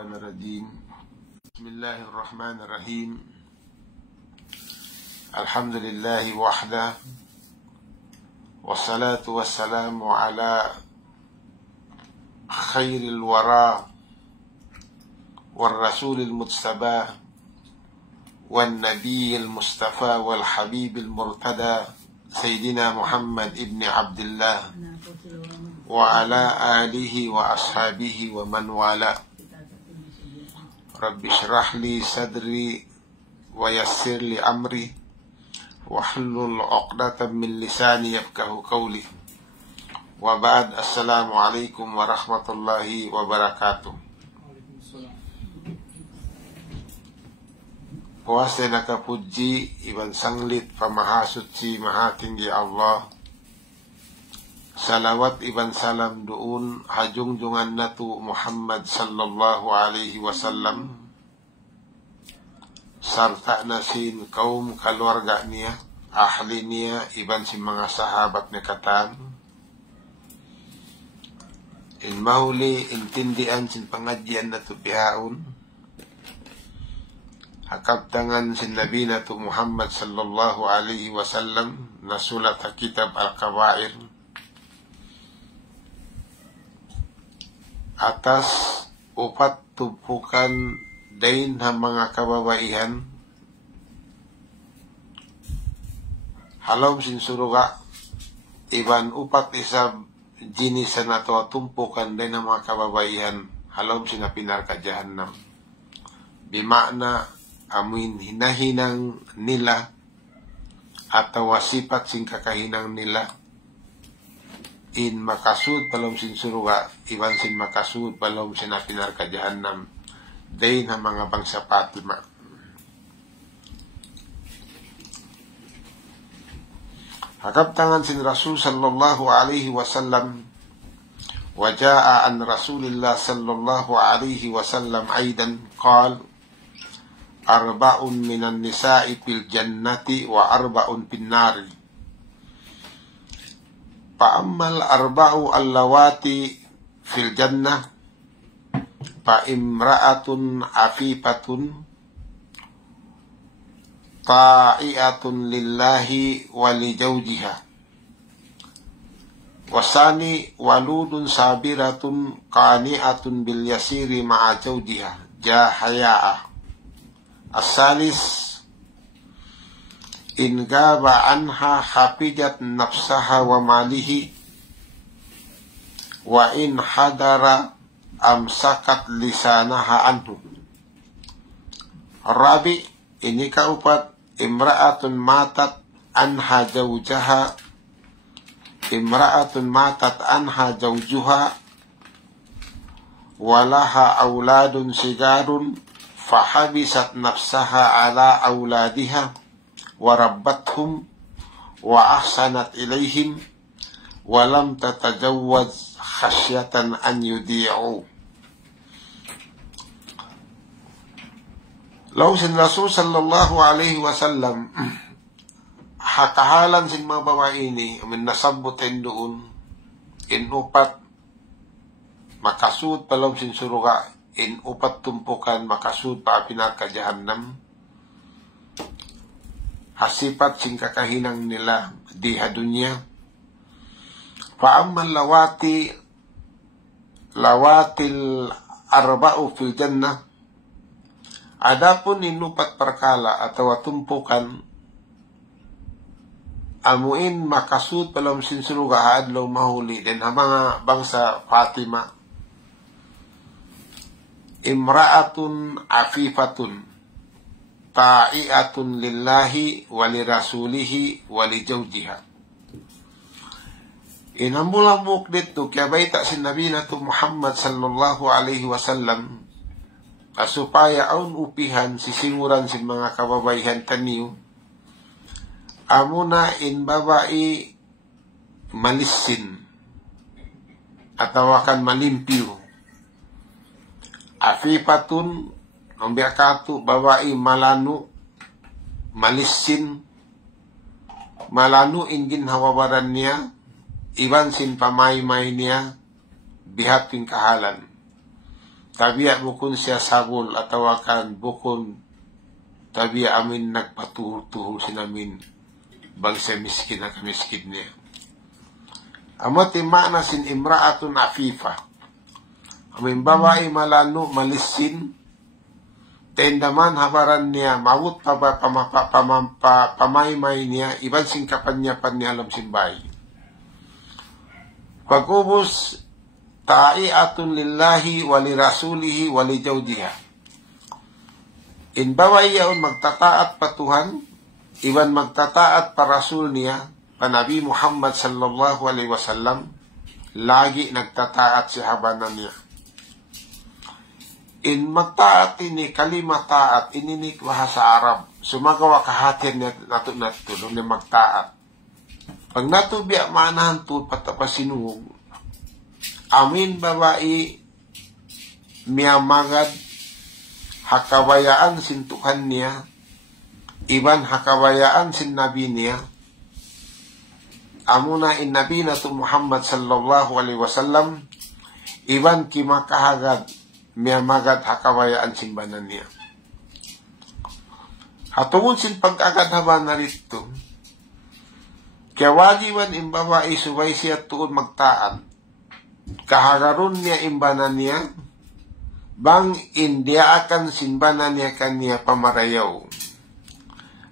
الشيطان الرجيم بسم الله الرحمن الرحيم الحمد لله وحده والصلاة والسلام على خير الورى والرسول المجتبى والنبي المصطفى والحبيب المرتدى سيدنا محمد ابن عبد الله وعلى آله وأصحابه ومن والاه رب اشرح لي صدري ويسر لي أمري واحلل عقدة من لساني يفقهوا قولي وبعد السلام عليكم ورحمة الله وبركاته. Puasa nakapuji iban sanglit pamahasuci maha tinggi Allah. Salawat iban salam duun hajungjungan natu Muhammad sallallahu alaihi wasallam serta nasin kaum keluarga niya, ahli niya, iban si mga sahabat ni katan. In mahuli intindian sin pengajian natu pihaun. Hakab tangan sin Nabi natu Muhammad sallallahu alaihi wasallam nasulat kitab Al-Kabair atas upat tumpukan dain ng mga kababaihan halom sin suruga iban upat isa jinis na to tumpukan dain ng mga kababaihan halom sin napinar ka jahannam bimakna amin hinahinang nila atau wasipat sin kakahinang nila in makasud palom sin suruga iban sin makasud palom sin napinar ka jahannam day na mga bangsa Fatima. Hakab tangan sin Rasul sallallahu alaihi wasallam wa jaa an Rasulillah sallallahu alaihi wasallam aidan qal arba'un minan nisa'i fil jannati wa arba'un fin nari. Fa'ammal arba'u allawati fil jannah fa'imra'atun afifatun ta'iatun lillahi wa li jawjiha wasani waludun sabiratun qani'atun bil yasiri ma'a jawjiha jahaya'ah as-salis in gaba anha hafijat nafsaha wa malihi wa in hadara amsakat lisanaha anhu. Rabi ini kaupat imra'atun matat anha zawjaha imra'atun matat anha zawjuha walaha auladun sigarun fahabisat nafsaha ala auladiha warabbathum wa ahsanat ilaihim wa lam tatajawwaz khasyatan an yudi'u. Law sin Rasul sallallahu alaihi wasallam hakahalan sin mga babae ini min nasabbutin doon in upat makasud palom sin suruga in upat tumpukan makasud pa apinar ka jahannam hasipat sing kakahinang nila di hadunya. Fa'amman lawatil arba'u fil jannah adapun inupat perkala atau tumpukan amuin makasud palom sin suruga adlaw mahuli din ang mga bangsa Fatima imra'atun afifatun ta'iatun lillahi wa li rasulihi wa li jawjiha. Inambulamuk dito kaya baita si Nabi nato Muhammad sallallahu alaihi wasallam supaya aun upihan sisinguran si mga kababaihan taniyo amuna in babai malisin atau akan malimpyo afifatun ang biakatu babae malanu malisin malanu ingin hawabaran niya iban sin pamay-may niya bihating kahalan tabiya bukun siya sabol atau akan bukun tabiya amin nagpatuhul-tuhul sinamin bangsa miskin na kamiskin niya. Amati makna sin imra'atun afifa. Amin babae malano malisin tendaman habaran niya mawut pamaymay niya iban singkapan niya pan niya alam simbay. Pagubos ta'iatun lillahi wali rasulihi wali jawdiha. In baway yaon magtataat pa Tuhan, iban magtataat pa Rasul niya, pa Nabi Muhammad sallallahu alaihi wasallam, lagi nagtataat si habanan niya. In magtaat ini kalima taat, ini bahasa Arab. Sumagawa kahatir niya nato nung ni magtaat. Pag nato biya maanahan to patapasinuhog, amin babae miyamagad hakabayaan sin Tuhan niya, iban hakabayaan sin Nabi niya, amuna in Nabi na to Muhammad sallallahu alaihi wasallam, iban kimakahagad miyamagad hakabayaan sin banan niya. Hatungon sin pag-agad haba na rito, kaya wajiban in babae subay siya tuon magtaan, kahagaron niya imbanan niya, bang india akan simbanan niya kanya pamarayaw.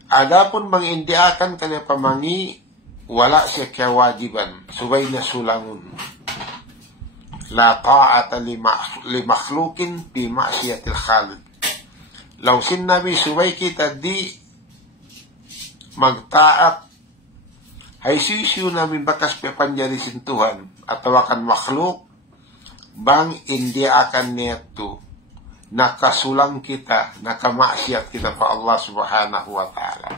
Adapun bang india akan kanya pamangi, wala siya kaya wajiban, subay na sulangon. La ta'ata li makhlukin pi ma'siyatil khaliq. Law sinabi subay kita di magtaat, hay sisiyo namin bakas pepanjari sin Tuhan atau akan makhluk, bang hindi akan neto nakasulang kita, nakamaksiat kita pa Allah subhanahu wa ta'ala.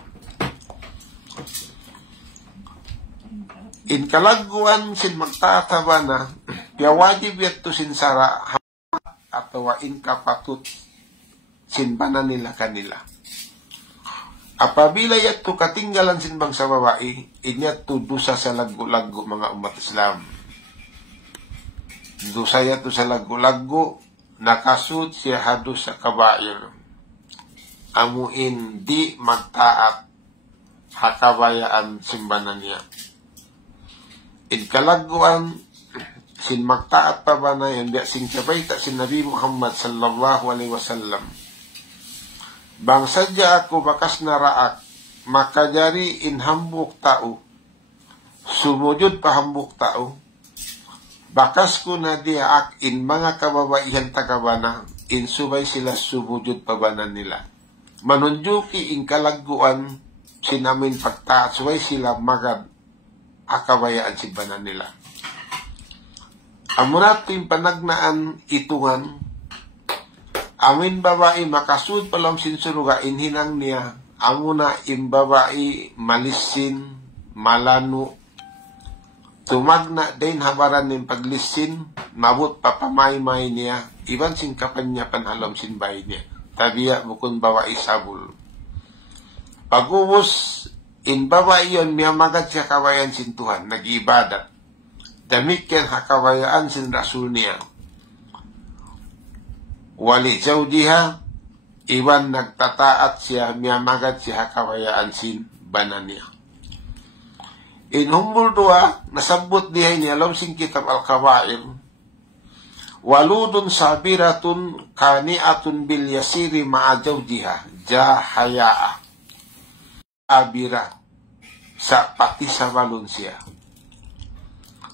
In kalaguan sin magtataba na, kaya wajib yato sin sara atau in kapatut sin banan nila kanila. Apabila yato katinggalan sin bang sa babae, inyato dusa sa lagu-lagu mga umat Islam. Dusa yato sa lagu-lagu, nakasud siya hado sa kabair. Amuin di magtaat, hakabayaan simbanan niya. In kalaguan, sin magtaat pa ba na yan, biya sin kabayta sin Nabi Muhammad sallallahu alaihi wasallam. Bang sadya ako bakas naraak, makajari in hambuk tao, sumujud pa hambuk tao, bakas ko na diak in mga kababaihan tagabana, in subay sila sumujud pabanan nila. Manunjuki in kalaguan, sinamin pagtaat, subay sila magad, akabayaan si banan nila. Amunat yung panagnaan itungan, amin babae makasud palam sinsuruga inhinang niya, amuna in babae malisin, malano, tumagna din habaran ng paglisin, mabut papamaymay niya, iban sin kapanya panhalom sin bay niya, tabiya bukun babae sabul. Pag-ubos, in babae yon miyamagat siya kawayan sin Tuhan, nag-ibadat, damikyan hakawayaan sin Rasul niya, wali jawdiha, iwan nagtataat siya, miyamagat siya kawayaan sin banan niya. In humbul dua, nasabot dihay niya, law sing kitab al-kabair, waludun sabiratun kaniatun bil yasiri ma'a jawdiha, jahayaa, abira, sa pati sa balon siya.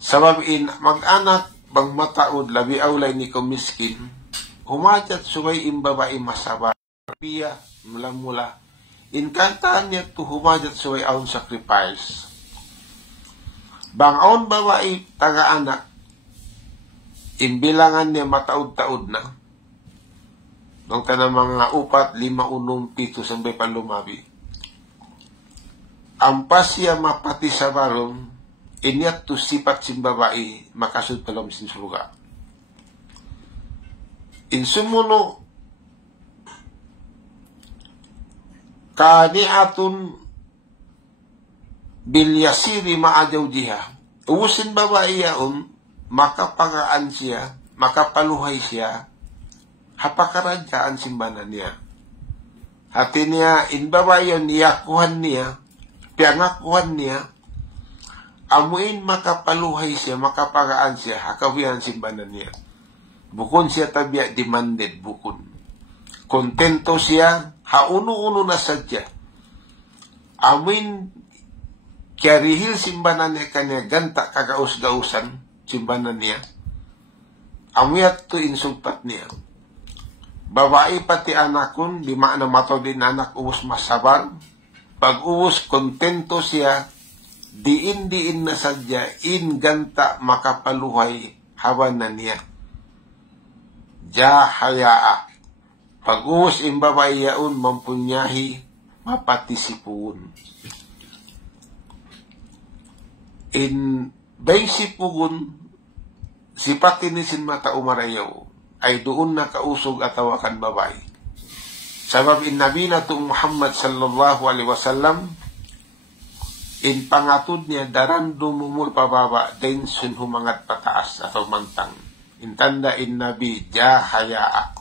Sabab in mag-anak, bang mataod, labi awlay ni miskin, humajat suway in babae masaba, piya, mula-mula, in kantaan niya to humajat suway aun sacrifice. Bang aun babae taga-anak, in bilangan niya mataod-taod na, nung tanang mga 4, 5, 6, 7, sampai palumabi. Ampas siya mapati sa barong, inyat to sipat sin babae, makasud palam sin suruga. In sumuno, kaniatun bilyasiri ma'ajawdiha. Uwusin babae yaon, makapagaan siya, makapaluhay siya, hapakarajaan simbanan niya. Hati niya, inbabayon niyakuhan niya, piangakuhan niya, amuin makapaluhay siya, makapagaan siya, hakawihan simbanan niya. Bukon siya tabiya demanded, bukon. Kontento siya, hauno-uno na sadya. Amuin kiarihil simbanan niya kanya, ganta kagaus-gausan simbanan niya. Amuyat to insulpat niya. Babae pati anakun, di maana mataw din anak uwos masabar. Pag uwos, kontento siya, diin na sadya, in ganta makapaluhay hawan na niya. Jahayaa. Pag uwos in babae yaon, mampunyahi, mapatisipuun. In baysipugun, sipatin ni sin mata umarayaw, ay doon nakausog atawakan babae. Sabab in Nabi na to Muhammad sallallahu alaihi wasallam, in pangatod niya, daran dumumul pababa, din sun humangat pataas atau mantang. Intanda in Nabi, jahayaa,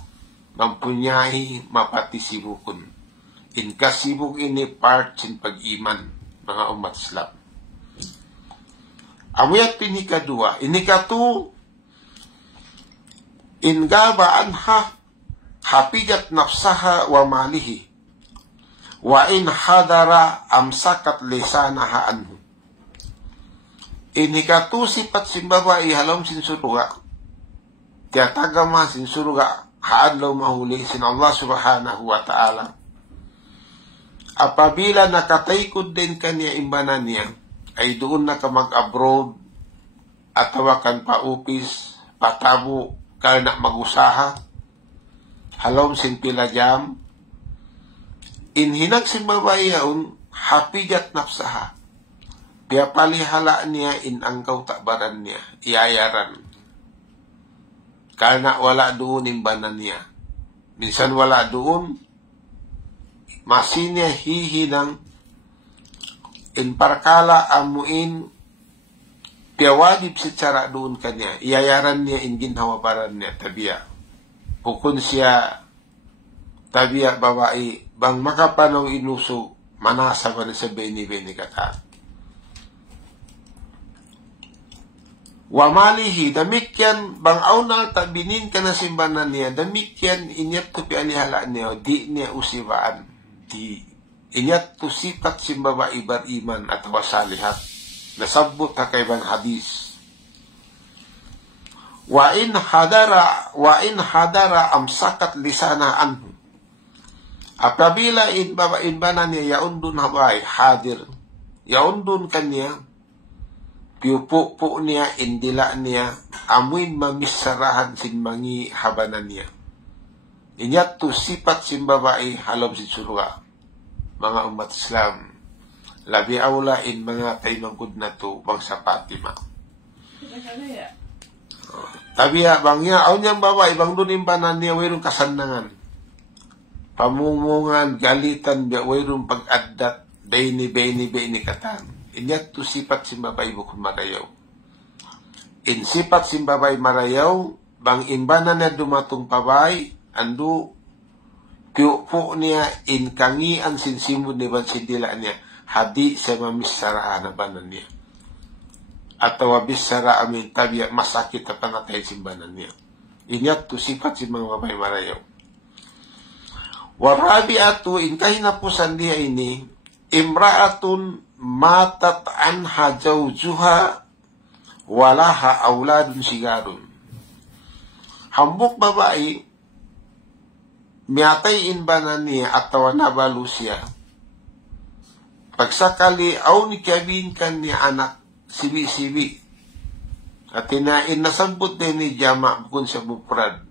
mampunyahi, mapatisibukun. In kasibuk ini part sin pag-iman, mga umat Islam. Amuyat pinikadua, inikatu, in gaba anha hapigat nafsaha wa malihi wa in hadara amsakat lisanaha anhu. Inikatu sifat simbawa ihalom sin suruga tiatagama sin suruga haadlaw mahuli sin Allah subhanahu wa ta'ala. Apabila nakataykod din kanya imbanan niya, ay doon na ka mag-abroad atawakan paupis, patabo, karena magusaha, halom sin pilajam, inhinag sin babae yaon, hapigat nafsaha, piapalihala niya in angkaw takbaran niya, iayaran, karena wala doon imbanan niya. Minsan wala doon, masin niya hihinang, in parkala amuin, piawajib secara doon kanya, iayaran niya in ginhawabaran niya, tabiya. Bukun siya, tabiya babae, bang makapanaw inuso, manasa man sa beni-beni kata. Wamalihi, damikyan, bang aunal tabinin ka na simbanan niya, damikyan, inyat to pialihala niya, di niya usibaan, inyat to sipat simbaba ibar iman at wasalihat. Nasabot na kaiban hadis. Wa in hadara amsakat lisana anhu. Apabila in bana niya yaundun habay hadir. Yaundun kanya piupo niya indila niya amuin mamisarahan sin mangi habanan niya. Inyat to sipat sin babae halom sin surga. Mga umat Islam, labi aula in mga taimangkod na to bangsa Fatima. Tabiya bangya aw niyang babae bang dun imbanan niya wayrong kasanangan. Pamumungan, galitan biya wayrong pag-addat beni katan. Inyat to sipat simbabay bukod marayaw. In sipat simbabay marayaw, bang imbanan na dumatong pabay, andu piupo niya in kangian sinsimod ni bansindila niya. Hadi sa mamisaraan na banan niya. At tawabis sara amin tabiya masakit na pangatay simbanan niya. Inyat to sipat si mga babay marayaw. Warabi ato in kahinapusan niya ini, imraatun matat anha jawjuha walaha awladun sigarun. Hambok babae, miyatay in banan niya at tawanabalo siya. Pagsakali, aw ni kabin kan ni anak, sibi-sibi. At tinain nasambot din ni Jama, bukun siya buprad.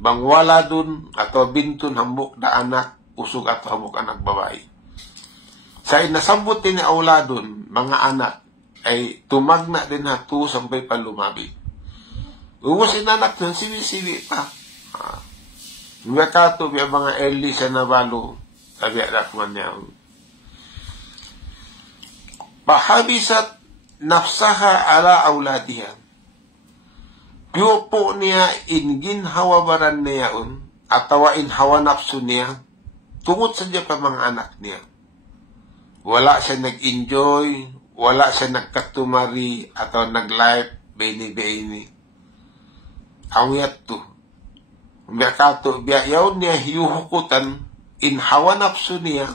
Bang wala dun, ato bintun hambok na anak, usog at hambok anak babae. Sa inasambot din ni awla dun, mga anak, ay tumagna din na tu sampay palumabi. Uwas inanak dun, sibi-sibi pa. Mga kato, mga early sa nabalo, sabi anak niya, Pahabisat nafsaha ala auladiha. Piyo po niya in ginhawa baran niya atau in hawa nafsu niya tungod sa diya pa mga anak niya. Wala siya nag-enjoy, wala siya nagkatumari atau nag-life, bini-bini. Ang yato. Biya kato, biya yaw niya hiyuhukutan in hawa nafsu niya.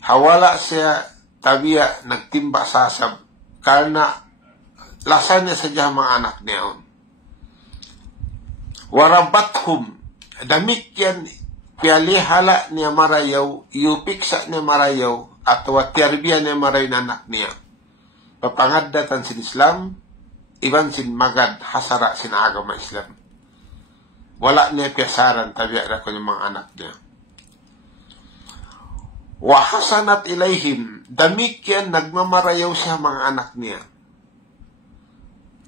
Hawala siya tabiya nagtimba sasab karena lasan niya sa diya mga anak niya. Warabathum, damit yan, pialihala niya marayaw, yupiksa niya marayaw, at waterbiya niya marayaw na anak niya. Papangadatan sin Islam, iban sin magad, hasara sin agama Islam. Wala niya piyasaran, tabiya na ko yung mga anak niya. Wahasanat ilayhim, damit yan, nagmamarayaw siya mga anak niya.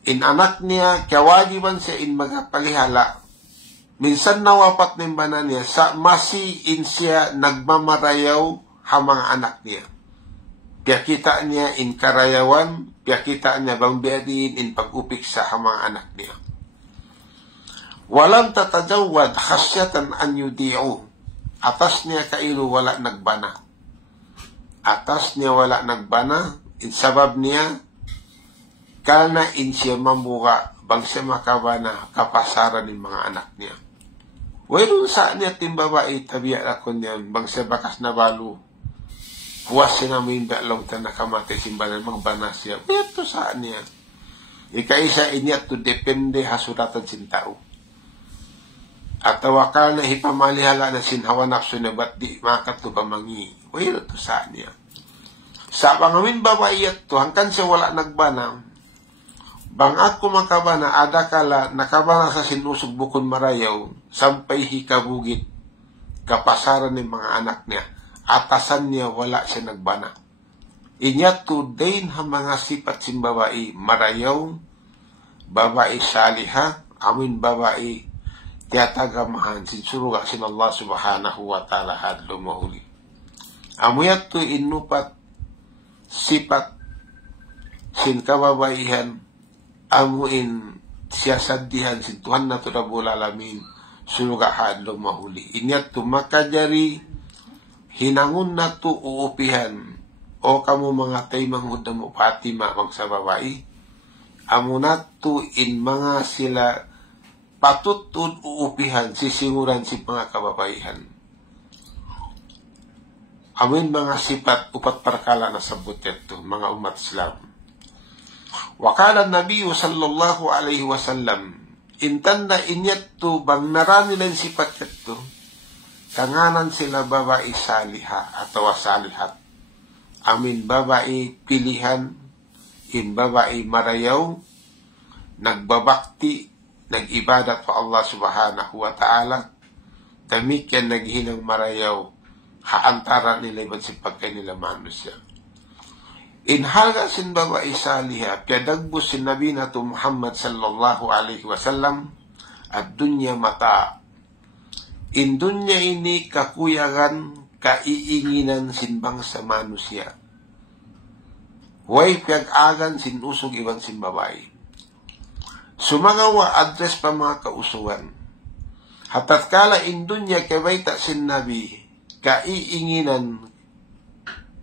In anak niya, kawajiban siya in magapalihala. Minsan nawapat ng bana niya, sa masiin siya nagmamarayaw ha mga anak niya. Piyakita niya in karayawan, piyakita niya bang biadin in pag-upik sa ha mga anak niya. Walang tatajawad khasyatan an yudi'u. Atas niya kailo wala nagbana. Atas niya wala nagbana, in sabab niya, karena in siya mamuka bang siya makabana kapasaran ng mga anak niya. Wailun sa niya timbabae tabiya ako niyan bang siya bakas na balo. Puwas siya namin dalawang ta nakamate simbalan magbana siya. Ito sa niya. Ikaisa inya to depende hasuratan sin tao. At wakal na hipamalihala na sinhawa nafsu na ba't di makato pamangi. Wailun to sa niya. Sa pangamin babae to hangkan siya wala nagbana. Bang ako makabana, ada kala nakabana sa sinusog bukon marayaw, sampay hikabugit, kapasaran ng mga anak niya, atasan niya wala siya nagbana. Inya to din ha mga sipat sin babae, marayaw, babae saliha, amin babae, tiyatagamahan, sinsuruga sin Allah subhanahu wa ta'ala hadlo mahuli. Amuyat to inupat, sipat, sin kababaihan, amuin siya sadihan si Tuhan na to Rabbul Alamin suluga hadlo mahuli. Inyat to makajari hinangun na to uupihan o kamu mga tay manghud mo Fatima bang sa babae amunat to in mga sila patutud uupihan sisinguran si mga kababaihan. Amin mga sipat upat perkala na sabot ito mga umat Islam. Wakala Nabi sallallahu alaihi wasallam intanda inyatto bang narami lang sifat ito kanganan sila babae saliha atau salihat amin babae pilihan in babae marayaw nagbabakti nagibadat pa Allah subhanahu wa ta'ala damit yan naghinang marayaw haantara nila iban si pagkay nila manusia. Inhalga sin babae saliha, piadagbos sin Nabi na to Muhammad sallallahu alaihi wasallam at dunya mata. In dunya ini kakuyagan, kaiinginan sin bangsa manusia. Way piag-agan sin usog ibang sin babae. Sumangawa address pa mga kausugan. Hatatkala in dunya kabaita sin Nabi, kaiinginan,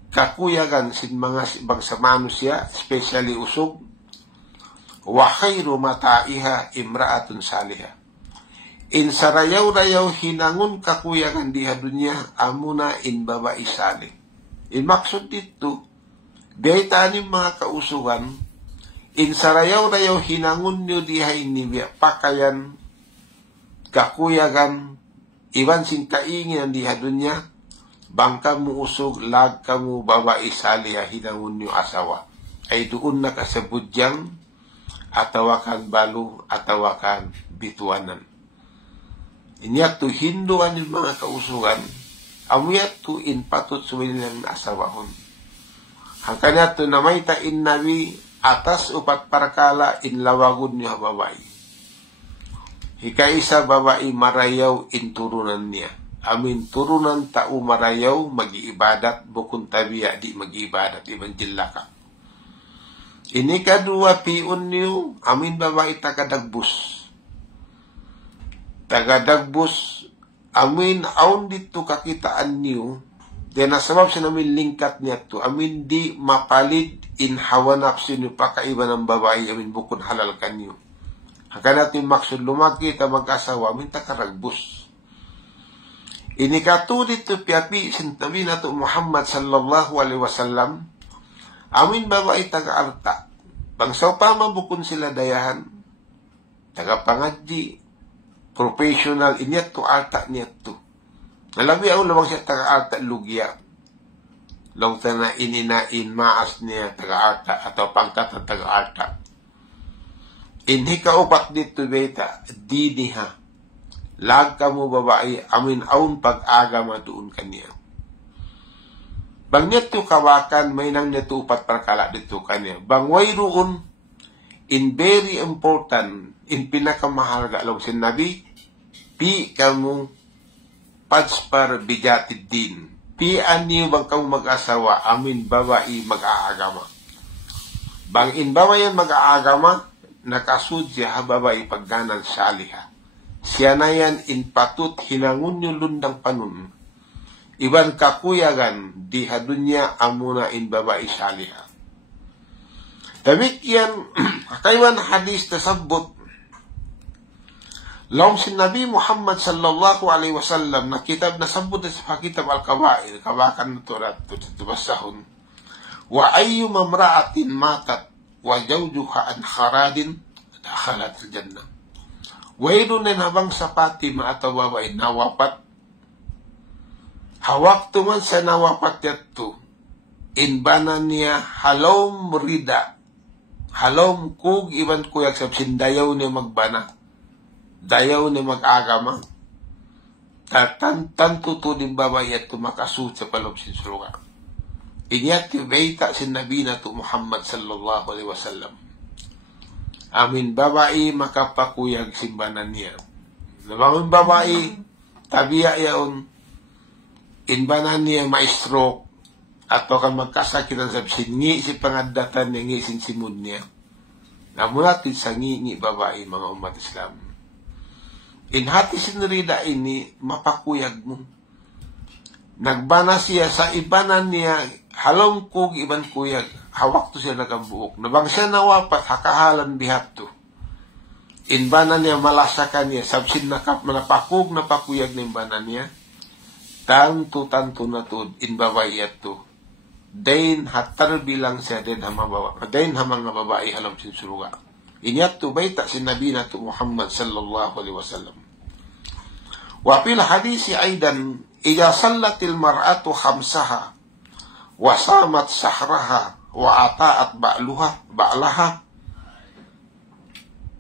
kakuyagan sin mga bangsa manusia, especially usog, wa khairu mataiha imra'atun salihah. In sarayaw-rayaw hinangun kakuyagan diha dunya, amuna in babae salih. In maksud dito, biyay tanim mga kausugan, in sarayaw-rayaw hinangun nyo diha inibya, pakayan, kakuyagan, iban sin kaingin diha dunya, bang kamu usog, lag kamu babae saliha hinangun nyo asawa. Ay doon na kasabudyang, atawakan balu, atawakan bituanan. Inyat to hinduan yung mga kausugan, amuyat to in patut suwilinan asawahon. Hangkanat to namayta in Nabi, atas upat parkala in lawagun niya babae. Hikaisa babae marayaw in turunan niya. Amin turunan tao marayaw, mag-iibadat, bukun tabiya, di mag-iibadat, ibang jillaka. Ini kedua piun niyo, amin babae tagadagbus. Tagadagbus, amin aun dito kakitaan niyo, dahil nasabab sa namin lingkat niya to, amin di mapalid in hawa nafsi niyo pakaiba ng babae, amin bukod halal kanyo. Haka natin maksud lumaki ta mag-asawa, amin takaragbus. Ini katulid to piapi sintabi na to Muhammad sallallahu alaihi wasallam, amin babae taga-arta. Bangsaw pa mabukon sila dayahan, taga-pangadji, professional, inyat to arta niyat to. Nalabi ako lamang siya taga-arta lugya. Lawta na ininain maas niya taga-arta atau pangkat na taga-arta. Inhi kaupat dito beta, diniha. Lag ka mo babae, amin aun pag-agama doon kanya. Bang nito kawakan, may nang nito upat parkala dito kanya. Bang way roon, in very important, in pinakamahal ga alam sin Nabi, pi kamu pagspar bigatid din. Pi anyo bang kamu mag-asawa, amin babae mag-aagama. Bang in babayan mag-aagama, nakasud siya babae pagganan saliha. Siya na yan in patut hinangun yung lundang panun. Iban kakuyagan di hadunya amuna in babae saliha. Damit yan, kaywan hadis tasabot. Laum sin Nabi Muhammad sallallahu alaihi wasallam na kitab nasabot sa kitab al-kabair, kabakan na turat, basahun. Wa ayyu mamra'atin matat wa jawjuha an kharadin dakhalat al-jannah. Waido na habang sa Fatima atau babae nawapat. Hawak tuman sa nawapat yato. Inbanan niya halom rida. Halom kug iban kuyak sabsin dayaw niya magbana. Dayaw niya mag-agama. Tanto to din babae at tumakasut sa palom sin suruga. Inyat tibaita sin Nabi na to Muhammad sallallahu alaihi wasallam. Amin babae makapakuyag simbanan niya. Nabangon babae, tabiya yaon, inbanan niya maestro, ato kan magkasakitan sa singi si pangadatan niya ngi sinsimod niya. Namunatin sa ngi babae mga umat Islam. Inhati sinurida ini, mapakuyag mo. Nagbana siya sa ibanan niya, halong kug iban kuyag, hawak to siya nagabuok. Nabang siya nawapat, hakahalan dihat to. Inbanan niya, malasakan niya, sabsin napakug, napakuyag na inbanan niya. Tanto na to, inbabayat to. Dain hatar bilang siya, dain hamang babae halam sinsuruga. Inyat to, baita si Nabi na to Muhammad sallallahu alaihi wasallam. Wapil hadisi aidan, إذا صلت المرأة خمسها وصامت سحرها وأطاعت بعلها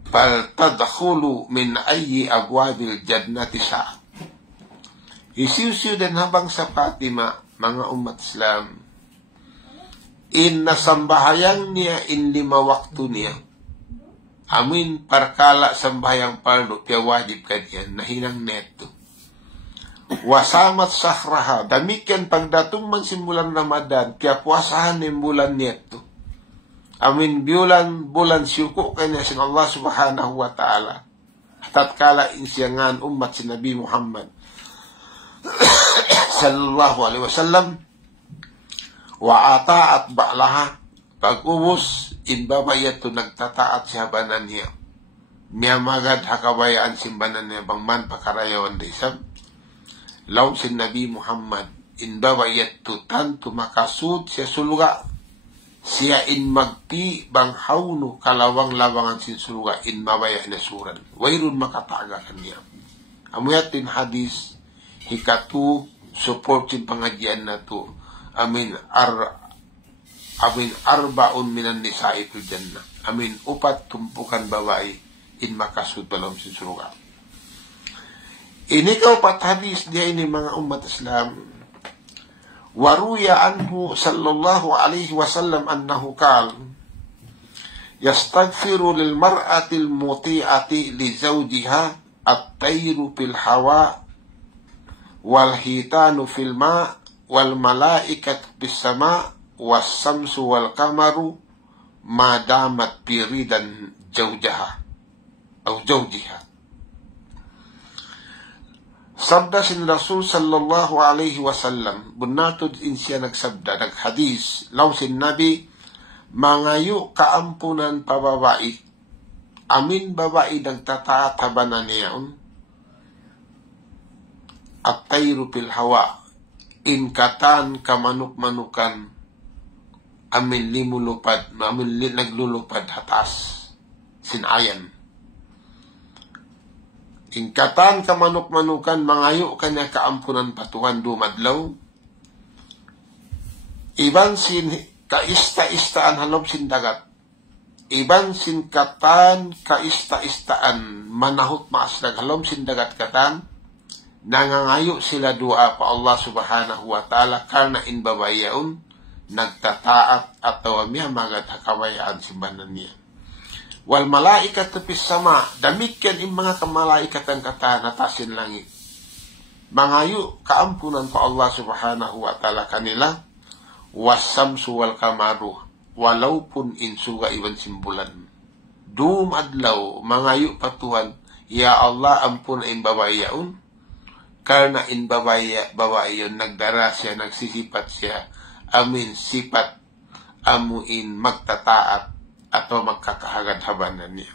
فلتدخل من أي أبواب الجنة شاءت. Isiw-siw din habang sa Fatima, mga umat Islam, in nasambahayang niya in 5 waktu niya. Amin parkala sambahayang pardo, kaya wajib ka niya, nahinang neto. Wasamat sahraha, damikian pagdatung man simbulan Ramadan, kaya puasahan ng bulan nito. Amin bulan syuko kanya sin Allah subhanahu wa ta'ala. Tatkala insyangan umat si Nabi Muhammad sallallahu alaihi wasallam, wa ata'at ba'laha, pag-ubos, inbabayat to nagtataat siya banan niya. Niya magad hakabayaan simbanan niya, bang man pakarayawan da isang, law si Nabi Muhammad inbabayat to tanto makasud siya sulga siya in magti bang hawno kalawang-lawangan sin sulga in mabaya na suran wayrun makataga kanya. Amuyatin hadis hikatu supportin pangadyan na to amin arbaun minan nisa'i fil jannah. Amin 4 tumpukan babae in makasud balam sin sulga. Ini kaupat hadis dia ini mga umat Islam. Waruya anhu sallallahu alaihi wasallam annahu qala yastaghfiru lil mar'ati al muti'ati li zawjiha at-tayru fil hawa wal hitanu fil ma wal malaikatu bis sama was samsu wal qamaru madamat piridan zawjaha atau zawjiha. Sabda sin Rasul sallallahu alaihi wasallam, bunatod siya nagsabda, naghadis, law sin Nabi, mangayo kaampunan pababai, amin babae nagtatatabanan niyaon, at tayru pil hawa, inkatan kamanuk-manukan, amin limulupad, amin naglulupad hatas, sinayan. Ingkatan kamanuk-manukan, mangayo kanya kaampunan patuhan dumadlaw. Iban sin kaista-istaan halob sin dagat. Iban sin katan kaista-istaan manahot maasdag halob sin dagat katan. Nangangayo sila dua pa Allah subhanahu wa ta'ala karena in babayaon nagtataat atau miya magat hakawayaan simbanan niya. Wal malaikat tepis sama, damikian yung mga kamalaikatan kata natasin langit. Mangayo kaampunan pa Allah subhanahu wa ta'ala kanila, wasamsu wal kamaru, walaupun insuga iban simbulan. Dum adlaw, mangayo patuhan, ya Allah ampun in babayaon, karena in babayaon nagdara siya, nagsisipat siya, amin sipat, amuin magtataat, atau magkakahagad-habanan niya.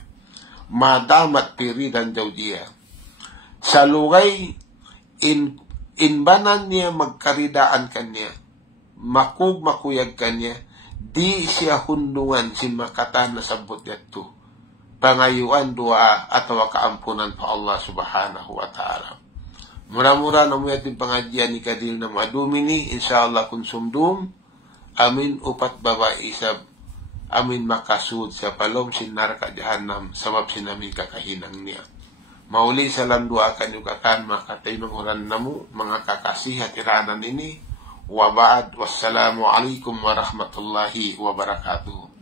Madamat piridan zawjiha. Sa lugay, inbanan niya magkaridaan kanya, makuyag kanya, di siya hundungan si makatan na sabot yato. Pangayuan dua atau kaampunan pa Allah subhanahu wa ta'ala. Mura-mura na mo yatin pangadyan ni kadil na madumi ni, insyaAllah kung sumdum, amin upat babae isab, amin makasud sa palom sinar ka jahannam sabab sinamin kakahinang niya. Mauli sa landua kanyukatan makatay ng oran na mo, mga kakasih at iranan ini. Wa ba'd, wassalamu alaikum warahmatullahi wabarakatuh.